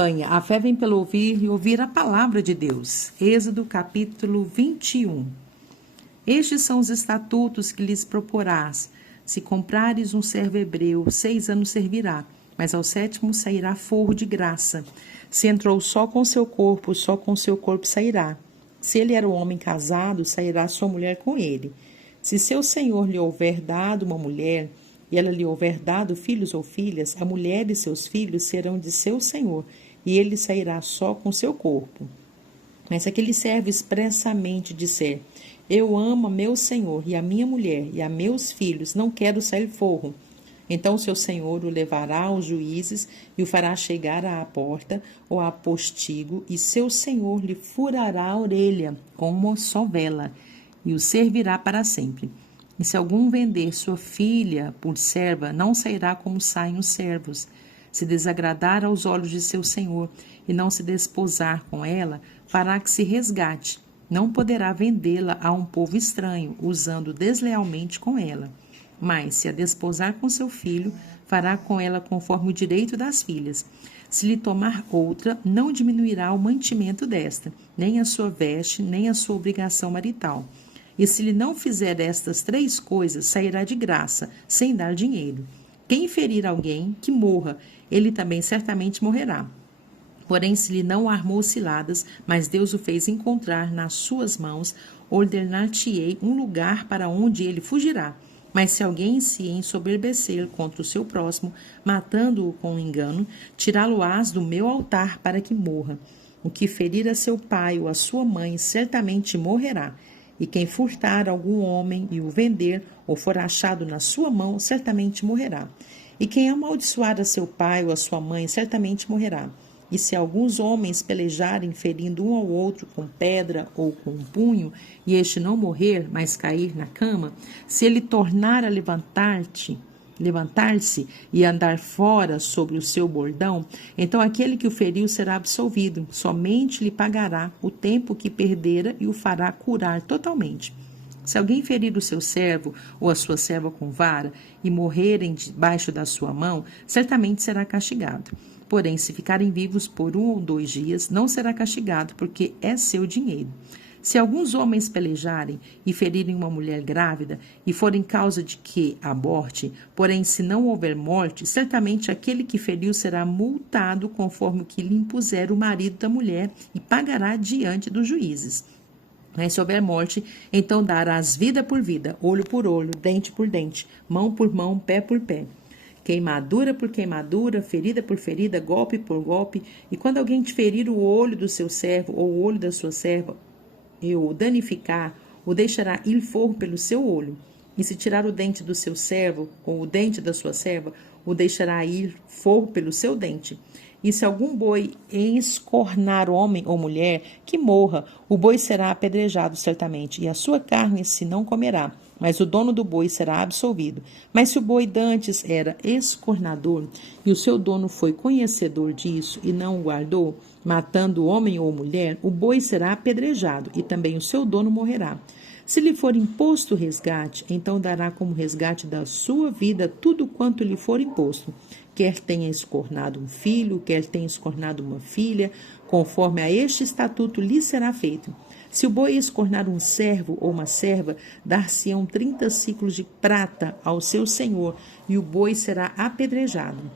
campanha A Fé Vem pelo Ouvir e Ouvir a Palavra de Deus. Êxodo capítulo 21. Estes são os estatutos que lhes proporás. Se comprares um servo hebreu, 6 anos servirá, mas ao 7º sairá forro de graça. Se entrou só com seu corpo, só com seu corpo sairá. Se ele era um homem casado, sairá sua mulher com ele. Se seu senhor lhe houver dado uma mulher, e ela lhe houver dado filhos ou filhas, a mulher e seus filhos serão de seu senhor, e ele sairá só com seu corpo. Mas aquele servo expressamente disser: eu amo a meu senhor e a minha mulher e a meus filhos, não quero sair forro. Então seu senhor o levará aos juízes e o fará chegar à porta ou a postigo, e seu senhor lhe furará a orelha com uma sovela e o servirá para sempre. E se algum vender sua filha por serva, não sairá como saem os servos. Se desagradar aos olhos de seu senhor e não se desposar com ela, fará que se resgate. Não poderá vendê-la a um povo estranho, usando deslealmente com ela. Mas, se a desposar com seu filho, fará com ela conforme o direito das filhas. Se lhe tomar outra, não diminuirá o mantimento desta, nem a sua veste, nem a sua obrigação marital. E se lhe não fizer estas 3 coisas, sairá de graça, sem dar dinheiro. Quem ferir alguém, que morra, ele também certamente morrerá. Porém, se lhe não armou ciladas, mas Deus o fez encontrar nas suas mãos, ordenar-te-ei um lugar para onde ele fugirá. Mas se alguém se ensoberbecer contra o seu próximo, matando-o com engano, tirá-lo-ás do meu altar para que morra. O que ferir a seu pai ou a sua mãe, certamente morrerá. E quem furtar algum homem e o vender, ou for achado na sua mão, certamente morrerá. E quem amaldiçoar a seu pai ou a sua mãe, certamente morrerá. E se alguns homens pelejarem, ferindo um ao outro com pedra ou com um punho, e este não morrer, mas cair na cama, se ele tornar a levantar-se e andar fora sobre o seu bordão, então aquele que o feriu será absolvido, somente lhe pagará o tempo que perdera e o fará curar totalmente. Se alguém ferir o seu servo ou a sua serva com vara e morrerem debaixo da sua mão, certamente será castigado. Porém, se ficarem vivos por 1 ou 2 dias, não será castigado, porque é seu dinheiro. Se alguns homens pelejarem e ferirem uma mulher grávida, e forem causa de que aborte, porém se não houver morte, certamente aquele que feriu será multado conforme o que lhe impuser o marido da mulher e pagará diante dos juízes. Mas se houver morte, então darás vida por vida, olho por olho, dente por dente, mão por mão, pé por pé. Queimadura por queimadura, ferida por ferida, golpe por golpe. E quando alguém te ferir o olho do seu servo ou o olho da sua serva, e o danificar, o deixará ir forro pelo seu olho. E se tirar o dente do seu servo ou o dente da sua serva, o deixará ir forro pelo seu dente. E se algum boi escornar homem ou mulher, que morra, o boi será apedrejado certamente, e a sua carne se não comerá, mas o dono do boi será absolvido. Mas se o boi dantes era escornador, e o seu dono foi conhecedor disso e não o guardou, matando homem ou mulher, o boi será apedrejado, e também o seu dono morrerá. Se lhe for imposto resgate, então dará como resgate da sua vida tudo quanto lhe for imposto. Quer tenha escornado um filho, quer tenha escornado uma filha, conforme a este estatuto lhe será feito. Se o boi escornar um servo ou uma serva, dar-se-ão 30 siclos de prata ao seu senhor, e o boi será apedrejado.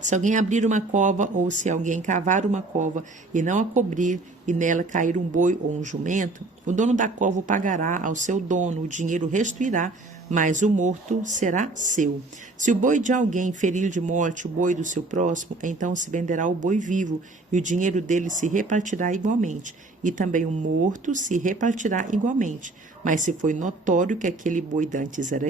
Se alguém abrir uma cova, ou se alguém cavar uma cova e não a cobrir, e nela cair um boi ou um jumento, o dono da cova o pagará ao seu dono, o dinheiro restituirá, mas o morto será seu. Se o boi de alguém ferir de morte o boi do seu próximo, então se venderá o boi vivo, e o dinheiro dele se repartirá igualmente, e também o morto se repartirá igualmente. Mas se foi notório que aquele boi dantes era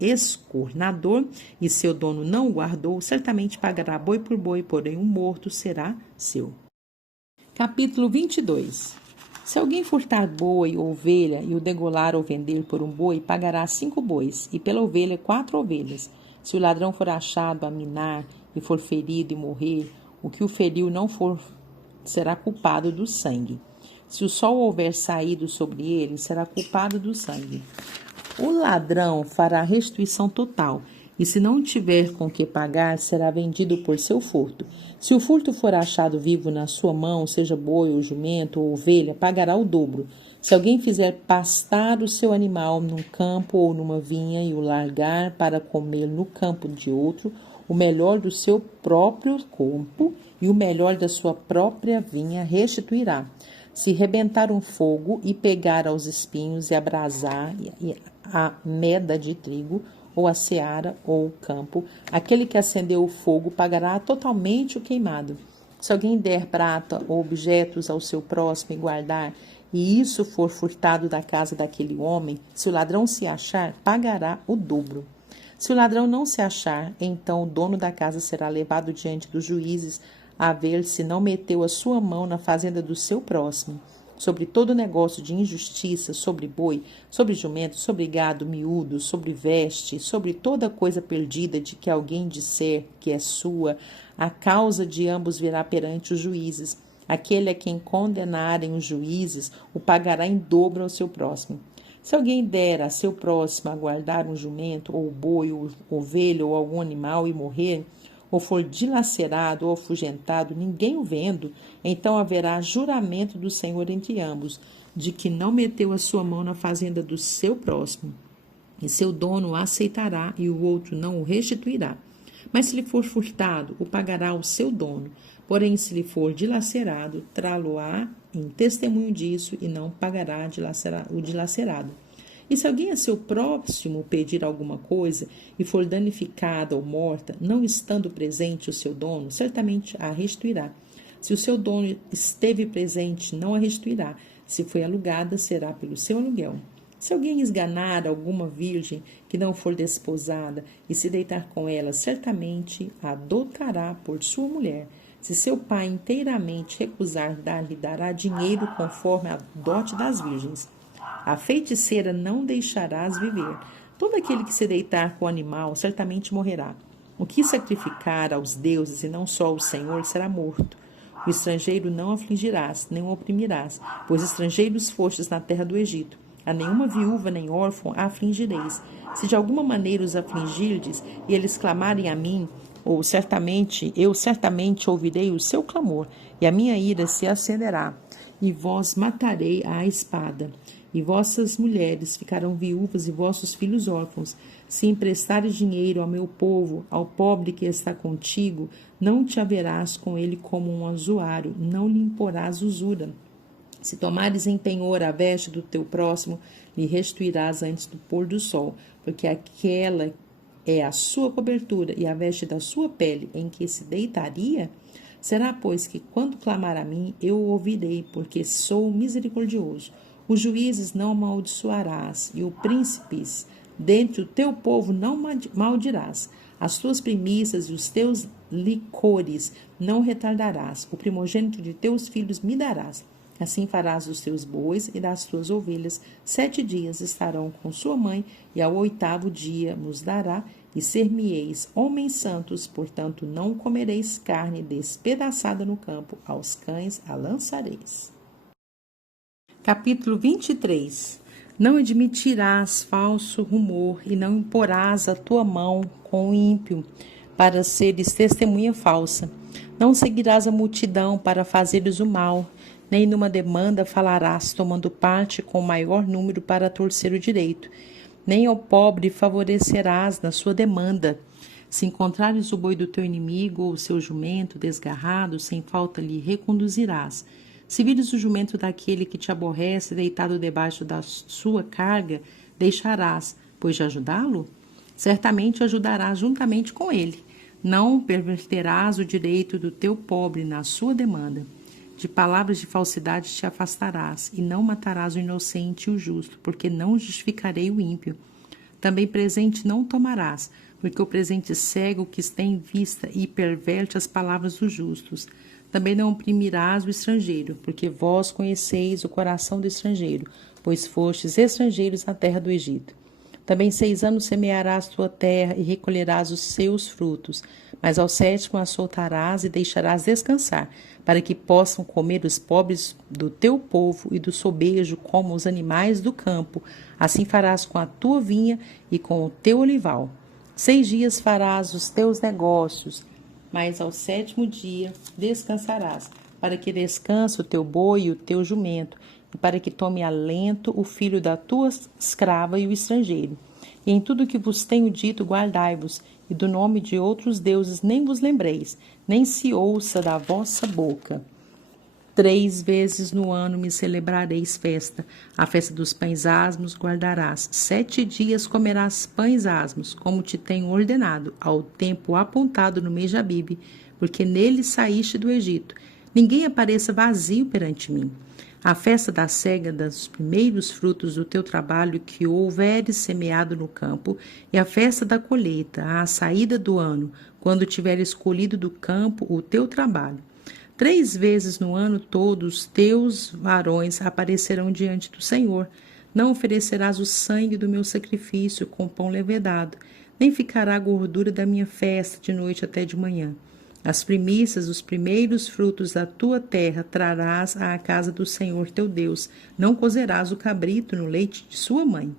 escornador, e seu dono não o guardou, certamente pagará boi por boi, porém o morto será seu. Capítulo 22. Se alguém furtar boi ou ovelha e o degolar ou vender por um boi, pagará 5 bois, e pela ovelha 4 ovelhas. Se o ladrão for achado a minar e for ferido e morrer, o que o feriu não for, será culpado do sangue. Se o sol houver saído sobre ele, será culpado do sangue. O ladrão fará restituição total, e se não tiver com que pagar, será vendido por seu furto. Se o furto for achado vivo na sua mão, seja boi ou jumento ou ovelha, pagará o dobro. Se alguém fizer pastar o seu animal num campo ou numa vinha e o largar para comer no campo de outro, o melhor do seu próprio campo e o melhor da sua própria vinha restituirá. Se rebentar um fogo e pegar aos espinhos e abrasar a meda de trigo, ou a seara ou o campo, aquele que acendeu o fogo pagará totalmente o queimado. Se alguém der prata ou objetos ao seu próximo e guardar, e isso for furtado da casa daquele homem, se o ladrão se achar, pagará o dobro. Se o ladrão não se achar, então o dono da casa será levado diante dos juízes a ver se não meteu a sua mão na fazenda do seu próximo. Sobre todo negócio de injustiça, sobre boi, sobre jumento, sobre gado miúdo, sobre veste, sobre toda coisa perdida de que alguém disser que é sua, a causa de ambos virá perante os juízes. Aquele a quem condenarem os juízes o pagará em dobro ao seu próximo. Se alguém der a seu próximo a guardar um jumento, ou boi, ou ovelha, ou algum animal e morrer, ou for dilacerado ou afugentado, ninguém o vendo, então haverá juramento do Senhor entre ambos, de que não meteu a sua mão na fazenda do seu próximo, e seu dono o aceitará e o outro não o restituirá. Mas se lhe for furtado, o pagará o seu dono. Porém, se lhe for dilacerado, trá-lo-á em testemunho disso e não pagará o dilacerado. E se alguém a seu próximo pedir alguma coisa e for danificada ou morta, não estando presente o seu dono, certamente a restituirá. Se o seu dono esteve presente, não a restituirá. Se foi alugada, será pelo seu aluguel. Se alguém esganar alguma virgem que não for desposada e se deitar com ela, certamente a adotará por sua mulher. Se seu pai inteiramente recusar dar-lhe, dará dinheiro conforme a dote das virgens. A feiticeira não deixarás viver. Todo aquele que se deitar com o animal certamente morrerá. O que sacrificar aos deuses e não só ao Senhor será morto. O estrangeiro não afligirás, nem o oprimirás, pois estrangeiros fostes na terra do Egito. A nenhuma viúva nem órfão afligireis. Se de alguma maneira os afligirdes e eles clamarem a mim, eu certamente ouvirei o seu clamor, e a minha ira se acenderá, e vós matarei à espada. E vossas mulheres ficarão viúvas e vossos filhos órfãos. Se emprestares dinheiro ao meu povo, ao pobre que está contigo, não te haverás com ele como um usuário, não lhe imporás usura. Se tomares em penhor a veste do teu próximo, lhe restituirás antes do pôr do sol, porque aquela é a sua cobertura e a veste da sua pele em que se deitaria. Será, pois, que quando clamar a mim, eu o ouvirei, porque sou misericordioso. Os juízes não amaldiçoarás, e os príncipes dentre o teu povo não maldirás. As tuas primícias e os teus licores não retardarás. O primogênito de teus filhos me darás. Assim farás dos teus bois e das tuas ovelhas. 7 dias estarão com sua mãe, e ao 8º dia nos dará, e ser-me-eis homens santos, portanto não comereis carne despedaçada no campo, aos cães a lançareis. Capítulo 23. Não admitirás falso rumor, e não imporás a tua mão com o ímpio, para seres testemunha falsa. Não seguirás a multidão para fazeres o mal, nem numa demanda falarás, tomando parte com o maior número para torcer o direito. Nem ao pobre favorecerás na sua demanda. Se encontrares o boi do teu inimigo, ou o seu jumento desgarrado, sem falta lhe reconduzirás. Se vires o jumento daquele que te aborrece deitado debaixo da sua carga, deixarás, pois de ajudá-lo? Certamente ajudarás juntamente com ele. Não perverterás o direito do teu pobre na sua demanda. De palavras de falsidade te afastarás, e não matarás o inocente e o justo, porque não justificarei o ímpio. Também presente não tomarás, porque o presente cega o que está em vista e perverte as palavras dos justos. Também não oprimirás o estrangeiro, porque vós conheceis o coração do estrangeiro, pois fostes estrangeiros na terra do Egito. Também 6 anos semearás tua terra e recolherás os seus frutos, mas ao 7º a soltarás e deixarás descansar, para que possam comer os pobres do teu povo e do sobejo como os animais do campo. Assim farás com a tua vinha e com o teu olival. 6 dias farás os teus negócios, mas ao 7º dia descansarás, para que descanse o teu boi e o teu jumento, e para que tome alento o filho da tua escrava e o estrangeiro. E em tudo que vos tenho dito, guardai-vos, e do nome de outros deuses nem vos lembreis, nem se ouça da vossa boca. 3 vezes no ano me celebrareis festa. A festa dos pães asmos guardarás. 7 dias comerás pães asmos, como te tenho ordenado, ao tempo apontado no mês de Abibe, porque nele saíste do Egito. Ninguém apareça vazio perante mim. A festa da cega dos primeiros frutos do teu trabalho que houveres semeado no campo, e a festa da colheita, à saída do ano, quando tiveres colhido do campo o teu trabalho. 3 vezes no ano todos os teus varões aparecerão diante do Senhor. Não oferecerás o sangue do meu sacrifício com pão levedado, nem ficará a gordura da minha festa de noite até de manhã. As primícias dos primeiros frutos da tua terra trarás à casa do Senhor teu Deus. Não cozerás o cabrito no leite de sua mãe.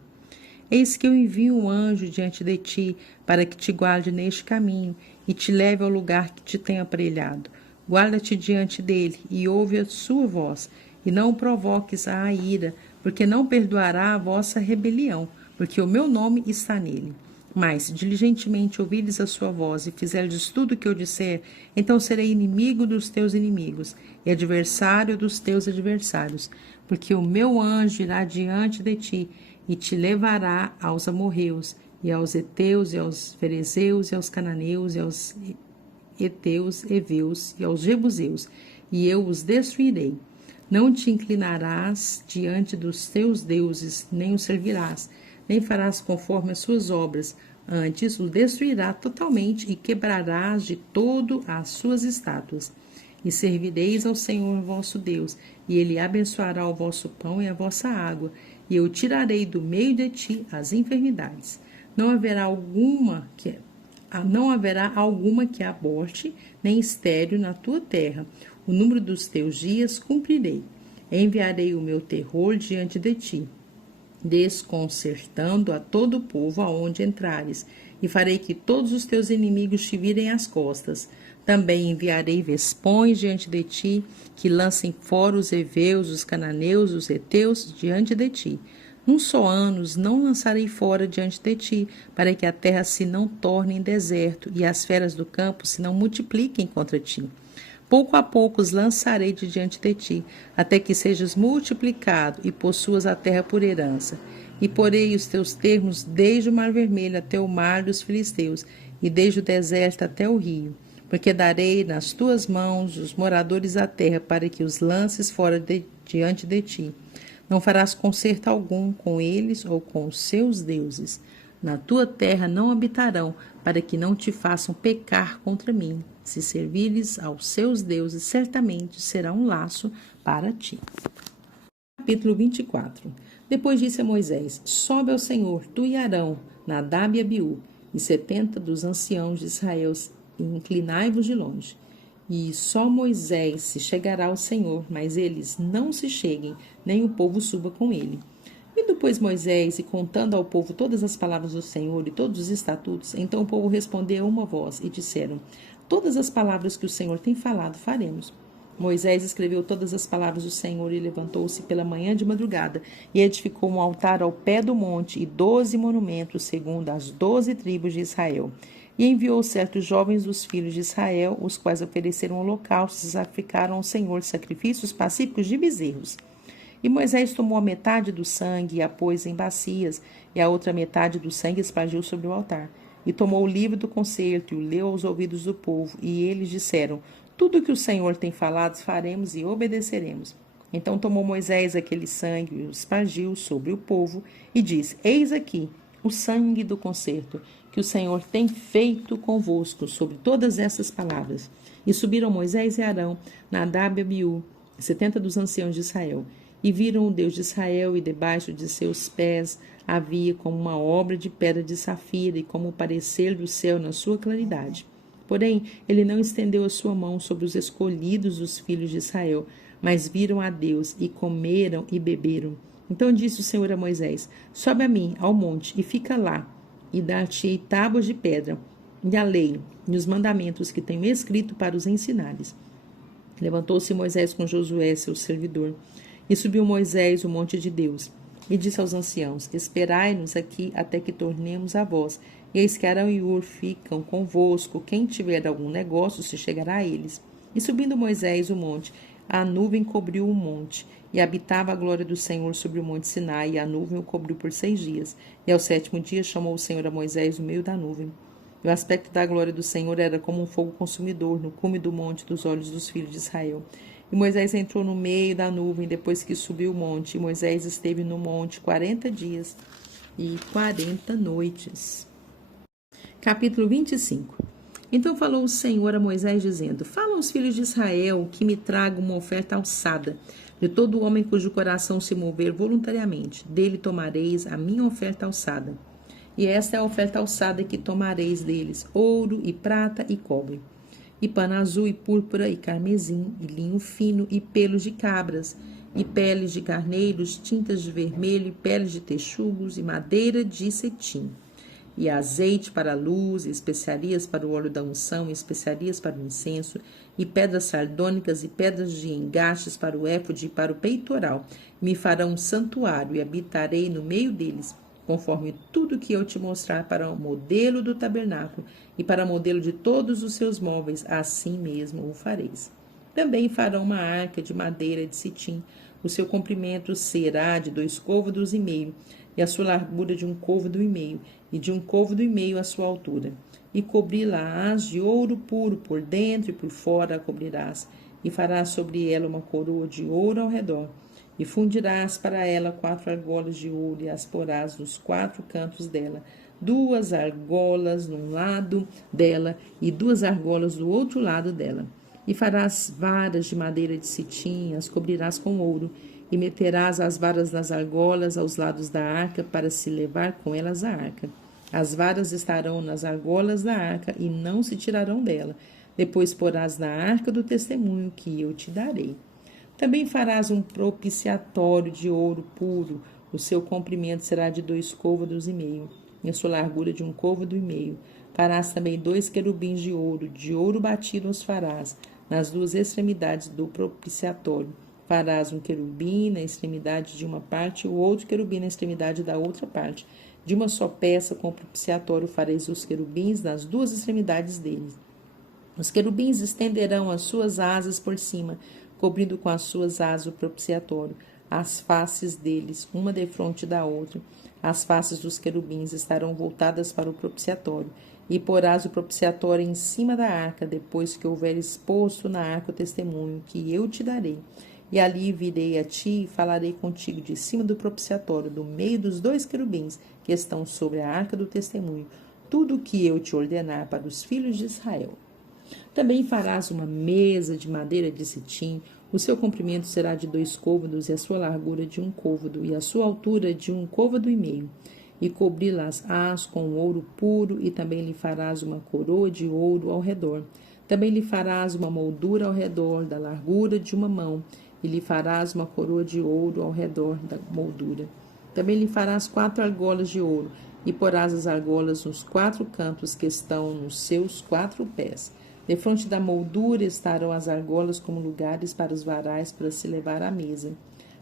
Eis que eu envio um anjo diante de ti, para que te guarde neste caminho e te leve ao lugar que te tenho aparelhado. Guarda-te diante dele e ouve a sua voz, e não o provoques à ira, porque não perdoará a vossa rebelião, porque o meu nome está nele. Mas, se diligentemente ouvires a sua voz e fizerdes tudo o que eu disser, então serei inimigo dos teus inimigos e adversário dos teus adversários, porque o meu anjo irá diante de ti e te levará aos amorreus, e aos heteus, e aos ferezeus, e aos cananeus, e aos heteus, heveus, e aos jebuseus, e eu os destruirei. Não te inclinarás diante dos teus deuses, nem os servirás, nem farás conforme as suas obras. Antes o destruirá totalmente e quebrarás de todo as suas estátuas. E servireis ao Senhor vosso Deus, e ele abençoará o vosso pão e a vossa água, e eu tirarei do meio de ti as enfermidades. Não haverá alguma que aborte, nem estéril na tua terra. O número dos teus dias cumprirei. Enviarei o meu terror diante de ti, desconcertando a todo o povo aonde entrares, e farei que todos os teus inimigos te virem as costas. Também enviarei vespões diante de ti, que lancem fora os heveus, os cananeus, os heteus diante de ti. Num só ano os não lançarei fora diante de ti, para que a terra se não torne em deserto, e as feras do campo se não multipliquem contra ti. Pouco a pouco os lançarei de diante de ti, até que sejas multiplicado e possuas a terra por herança. E porei os teus termos desde o mar vermelho até o mar dos filisteus, e desde o deserto até o rio. Porque darei nas tuas mãos os moradores da terra, para que os lances fora diante de ti. Não farás concerto algum com eles ou com os seus deuses. Na tua terra não habitarão, para que não te façam pecar contra mim. Se servires aos seus deuses, certamente será um laço para ti. Capítulo 24. Depois disse a Moisés: Sobe ao Senhor, tu e Arão, Nadab e Abiú, e 70 dos anciãos de Israel, e inclinai-vos de longe. E só Moisés se chegará ao Senhor, mas eles não se cheguem, nem o povo suba com ele. E depois Moisés, e contando ao povo todas as palavras do Senhor e todos os estatutos, então o povo respondeu a uma voz, e disseram: Todas as palavras que o Senhor tem falado, faremos. Moisés escreveu todas as palavras do Senhor e levantou-se pela manhã de madrugada e edificou um altar ao pé do monte e 12 monumentos, segundo as 12 tribos de Israel. E enviou certos jovens dos filhos de Israel, os quais ofereceram holocaustos e sacrificaram ao Senhor sacrifícios pacíficos de bezerros. E Moisés tomou a metade do sangue e a pôs em bacias, e a outra metade do sangue espargiu sobre o altar. E tomou o livro do concerto e o leu aos ouvidos do povo, e eles disseram: Tudo o que o Senhor tem falado faremos e obedeceremos. Então tomou Moisés aquele sangue e o espargiu sobre o povo, e disse: Eis aqui o sangue do concerto, que o Senhor tem feito convosco, sobre todas essas palavras. E subiram Moisés e Arão, Nadab e Abiú, 70 dos anciãos de Israel, e viram o Deus de Israel, e debaixo de seus pés havia como uma obra de pedra de safira, e como o parecer do céu na sua claridade. Porém, ele não estendeu a sua mão sobre os escolhidos dos filhos de Israel, mas viram a Deus, e comeram e beberam. Então disse o Senhor a Moisés: Sobe a mim, ao monte, e fica lá. e dar-te-ei tábuas de pedra, e a lei, e os mandamentos que tenho escrito para os ensinares. Levantou-se Moisés com Josué, seu servidor, e subiu Moisés o monte de Deus, e disse aos anciãos: Esperai-nos aqui até que tornemos a vós. E eis que Arão e Ur ficam convosco. Quem tiver algum negócio se chegará a eles. E subindo Moisés o monte, a nuvem cobriu o monte, e habitava a glória do Senhor sobre o monte Sinai, e a nuvem o cobriu por 6 dias. E ao 7º dia chamou o Senhor a Moisés no meio da nuvem. E o aspecto da glória do Senhor era como um fogo consumidor no cume do monte dos olhos dos filhos de Israel. E Moisés entrou no meio da nuvem depois que subiu o monte. E Moisés esteve no monte 40 dias e 40 noites. Capítulo 25. Então falou o Senhor a Moisés, dizendo: Fala aos filhos de Israel que me tragam uma oferta alçada. De todo homem cujo coração se mover voluntariamente, dele tomareis a minha oferta alçada. E esta é a oferta alçada que tomareis deles: ouro e prata e cobre, e pano azul e púrpura e carmesim, e linho fino e pelos de cabras, e peles de carneiros, tintas de vermelho, e peles de texugos, e madeira de cetim, e azeite para a luz, e especiarias para o óleo da unção, e especiarias para o incenso, e pedras sardônicas, e pedras de engastes para o éfode e para o peitoral. E me farão um santuário, e habitarei no meio deles, conforme tudo que eu te mostrar para o modelo do tabernáculo, e para o modelo de todos os seus móveis, assim mesmo o fareis. Também farão uma arca de madeira de cetim. O seu comprimento será de 2 côvados e meio, e a sua largura de 1 côvado e meio, e de 1 côvado e meio a sua altura. E cobri-la-ás de ouro puro por dentro e por fora a cobrirás, e farás sobre ela uma coroa de ouro ao redor. E fundirás para ela 4 argolas de ouro, e as porás nos 4 cantos dela, 2 argolas num lado dela, e 2 argolas do outro lado dela. E farás varas de madeira de cetim, as cobrirás com ouro, e meterás as varas das argolas aos lados da arca, para se levar com elas a arca. As varas estarão nas argolas da arca, e não se tirarão dela. Depois porás na arca do testemunho, que eu te darei. Também farás um propiciatório de ouro puro. O seu comprimento será de 2 côvados e meio, e a sua largura de 1 côvado e meio. Farás também 2 querubins de ouro batido os farás, nas 2 extremidades do propiciatório. Farás um querubim na extremidade de uma parte e o outro querubim na extremidade da outra parte. De uma só peça com o propiciatório fareis os querubins nas 2 extremidades dele. Os querubins estenderão as suas asas por cima, cobrindo com as suas asas o propiciatório, as faces deles, uma defronte da outra. As faces dos querubins estarão voltadas para o propiciatório, e porás o propiciatório em cima da arca, depois que houver exposto na arca o testemunho, que eu te darei. E ali virei a ti e falarei contigo de cima do propiciatório, do meio dos 2 querubins que estão sobre a arca do testemunho, tudo o que eu te ordenar para os filhos de Israel. Também farás uma mesa de madeira de cetim. O seu comprimento será de 2 côvados, e a sua largura de 1 côvado, e a sua altura de 1 côvado e meio. E cobri-las-ás com ouro puro, e também lhe farás uma coroa de ouro ao redor. Também lhe farás uma moldura ao redor da largura de 1 mão, e lhe farás uma coroa de ouro ao redor da moldura. Também lhe farás 4 argolas de ouro, e porás as argolas nos 4 cantos que estão nos seus 4 pés. Defronte da moldura estarão as argolas como lugares para os varais para se levar à mesa.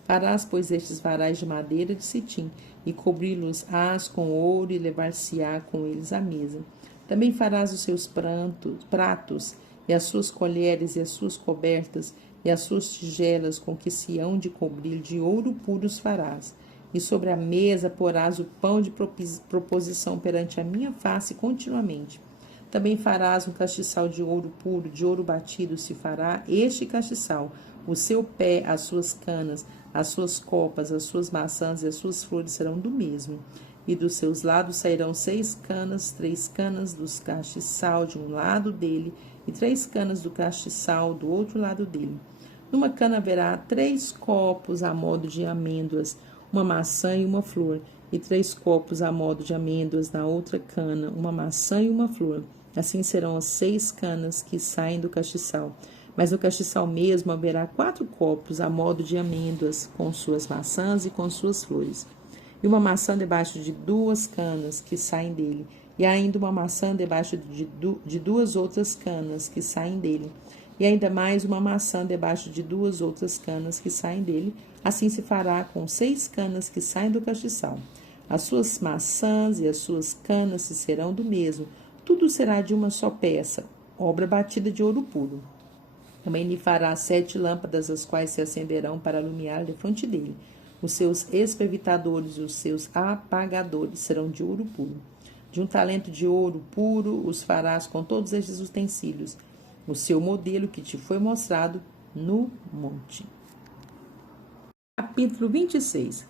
Farás, pois, estes varais de madeira de cetim, e cobri-los-ás com ouro, e levar-se-á com eles à mesa. Também farás os seus pratos, e as suas colheres, e as suas cobertas, e as suas tigelas com que se hão de cobrir de ouro puro os farás. E sobre a mesa porás o pão de proposição perante a minha face continuamente. Também farás um castiçal de ouro puro, de ouro batido se fará este castiçal, o seu pé, as suas canas, as suas copas, as suas maçãs e as suas flores serão do mesmo. E dos seus lados sairão 6 canas, 3 canas do castiçal de um lado dele, e 3 canas do castiçal do outro lado dele. Numa cana haverá 3 copos a modo de amêndoas, uma maçã e uma flor, e 3 copos a modo de amêndoas na outra cana, uma maçã e uma flor. Assim serão as 6 canas que saem do castiçal. Mas no castiçal mesmo haverá 4 copos a modo de amêndoas, com suas maçãs e com suas flores. e uma maçã debaixo de 2 canas que saem dele, e ainda uma maçã debaixo de 2 outras canas que saem dele, e ainda mais uma maçã debaixo de 2 outras canas que saem dele. Assim se fará com 6 canas que saem do castiçal. As suas maçãs e as suas canas se serão do mesmo, tudo será de uma só peça, obra batida de ouro puro. Também lhe fará 7 lâmpadas, as quais se acenderão para alumiar defronte dele. Os seus escrevitadores e os seus apagadores serão de ouro puro. De um talento de ouro puro os farás com todos estes utensílios, o seu modelo que te foi mostrado no monte. Capítulo 26.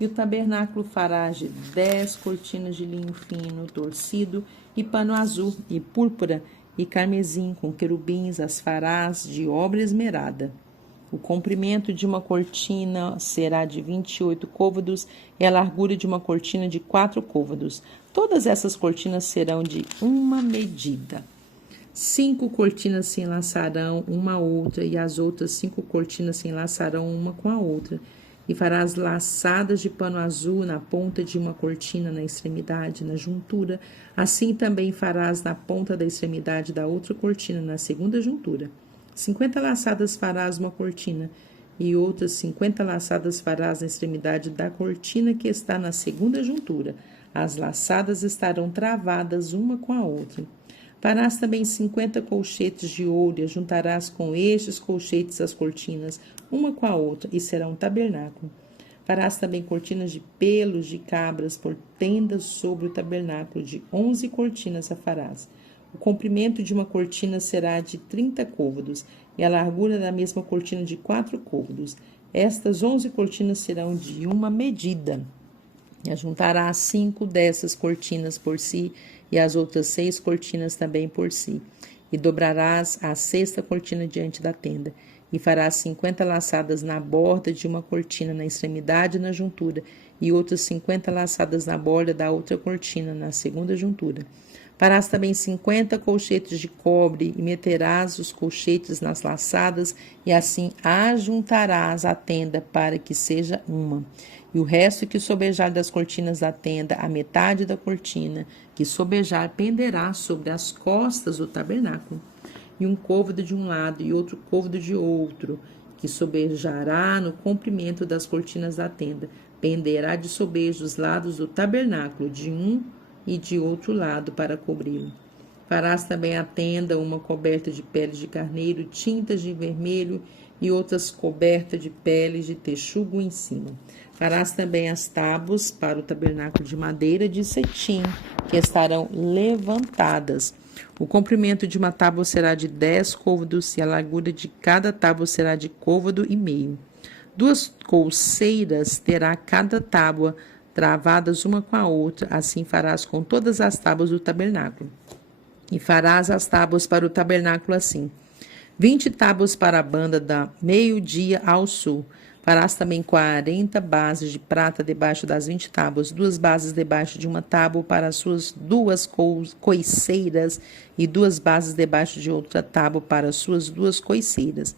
E o tabernáculo farás de 10 cortinas de linho fino, torcido, e pano azul, e púrpura, e carmesim, com querubins, as farás de obra esmerada. O comprimento de uma cortina será de 28 côvados, e a largura de uma cortina de 4 côvados. Todas essas cortinas serão de uma medida. 5 cortinas se enlaçarão uma a outra, e as outras 5 cortinas se enlaçarão uma com a outra. E farás laçadas de pano azul na ponta de uma cortina na extremidade, na juntura. Assim também farás na ponta da extremidade da outra cortina, na segunda juntura. 50 laçadas farás uma cortina, e outras 50 laçadas farás na extremidade da cortina que está na segunda juntura. As laçadas estarão travadas uma com a outra. Farás também 50 colchetes de ouro, e juntarás com estes colchetes as cortinas, uma com a outra, e será um tabernáculo. Farás também cortinas de pelos de cabras por tendas sobre o tabernáculo, de 11 cortinas a farás. O comprimento de uma cortina será de 30 côvados, e a largura da mesma cortina de 4 côvados. Estas 11 cortinas serão de uma medida. E ajuntarás 5 dessas cortinas por si, e as outras 6 cortinas também por si. E dobrarás a 6ª cortina diante da tenda, e farás 50 laçadas na borda de uma cortina na extremidade e na juntura, e outras 50 laçadas na borda da outra cortina na segunda juntura. Farás também 50 colchetes de cobre, e meterás os colchetes nas laçadas, e assim ajuntarás a tenda para que seja uma. E o resto que sobejar das cortinas da tenda, a metade da cortina que sobejar, penderá sobre as costas do tabernáculo. E um côvado de um lado e outro côvado de outro, que sobejará no comprimento das cortinas da tenda, penderá de sobejo os lados do tabernáculo, de um e de outro lado, para cobri-lo. Farás também a tenda uma coberta de peles de carneiro, tintas de vermelho, e outras cobertas de peles de texugo em cima. Farás também as tábuas para o tabernáculo de madeira de cetim, que estarão levantadas. O comprimento de uma tábua será de 10 côvados, e a largura de cada tábua será de côvado e meio. 2 colseiras terá cada tábua, travadas uma com a outra. Assim farás com todas as tábuas do tabernáculo. E farás as tábuas para o tabernáculo assim: 20 tábuas para a banda da meio-dia ao sul. Farás também 40 bases de prata debaixo das 20 tábuas, 2 bases debaixo de uma tábua para as suas 2 coiceiras, e 2 bases debaixo de outra tábua para as suas 2 coiceiras.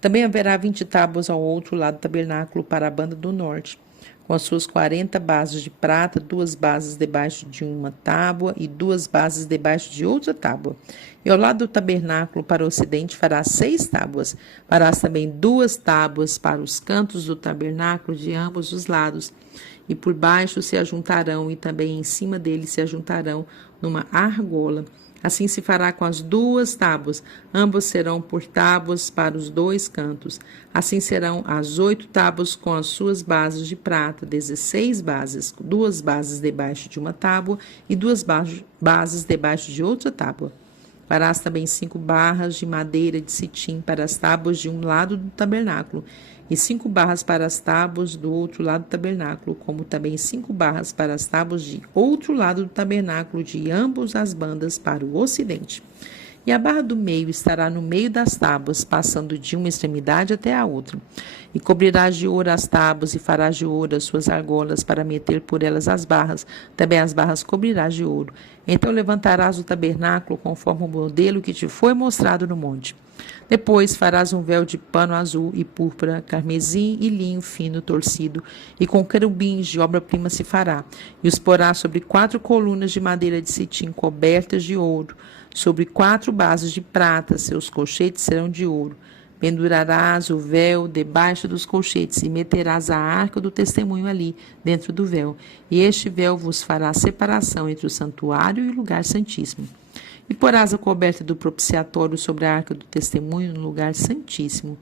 Também haverá 20 tábuas ao outro lado do tabernáculo para a banda do norte, com as suas 40 bases de prata, 2 bases debaixo de uma tábua e 2 bases debaixo de outra tábua. E ao lado do tabernáculo para o ocidente farás 6 tábuas. Farás também 2 tábuas para os cantos do tabernáculo de ambos os lados, e por baixo se ajuntarão, e também em cima deles se ajuntarão numa argola. Assim se fará com as 2 tábuas, ambas serão por tábuas para os 2 cantos. Assim serão as 8 tábuas com as suas bases de prata, 16 bases, 2 bases debaixo de uma tábua e 2 bases debaixo de outra tábua. Farás também 5 barras de madeira de cetim para as tábuas de um lado do tabernáculo, e 5 barras para as tábuas do outro lado do tabernáculo, como também 5 barras para as tábuas de outro lado do tabernáculo, de ambos as bandas para o ocidente. E a barra do meio estará no meio das tábuas, passando de uma extremidade até a outra. E cobrirás de ouro as tábuas, e farás de ouro as suas argolas, para meter por elas as barras. Também as barras cobrirás de ouro. Então levantarás o tabernáculo conforme o modelo que te foi mostrado no monte. Depois farás um véu de pano azul e púrpura, carmesim e linho fino torcido, e com querubins de obra-prima se fará. E os porás sobre 4 colunas de madeira de cetim cobertas de ouro, sobre 4 bases de prata, seus colchetes serão de ouro. Pendurarás o véu debaixo dos colchetes e meterás a arca do testemunho ali, dentro do véu. E este véu vos fará separação entre o santuário e o lugar santíssimo. E porás a coberta do propiciatório sobre a arca do testemunho no lugar santíssimo.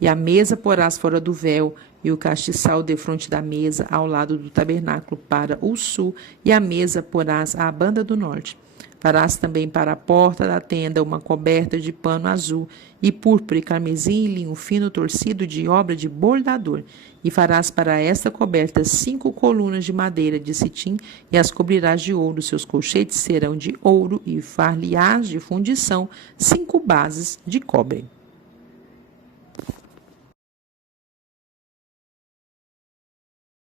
E a mesa porás fora do véu, e o castiçal defronte da mesa, ao lado do tabernáculo, para o sul, e a mesa porás à banda do norte. Farás também para a porta da tenda uma coberta de pano azul, e púrpura e carmesim e linho fino torcido de obra de bordador. E farás para esta coberta 5 colunas de madeira de cetim, e as cobrirás de ouro. Seus colchetes serão de ouro, e far-lhe-ás de fundição 5 bases de cobre.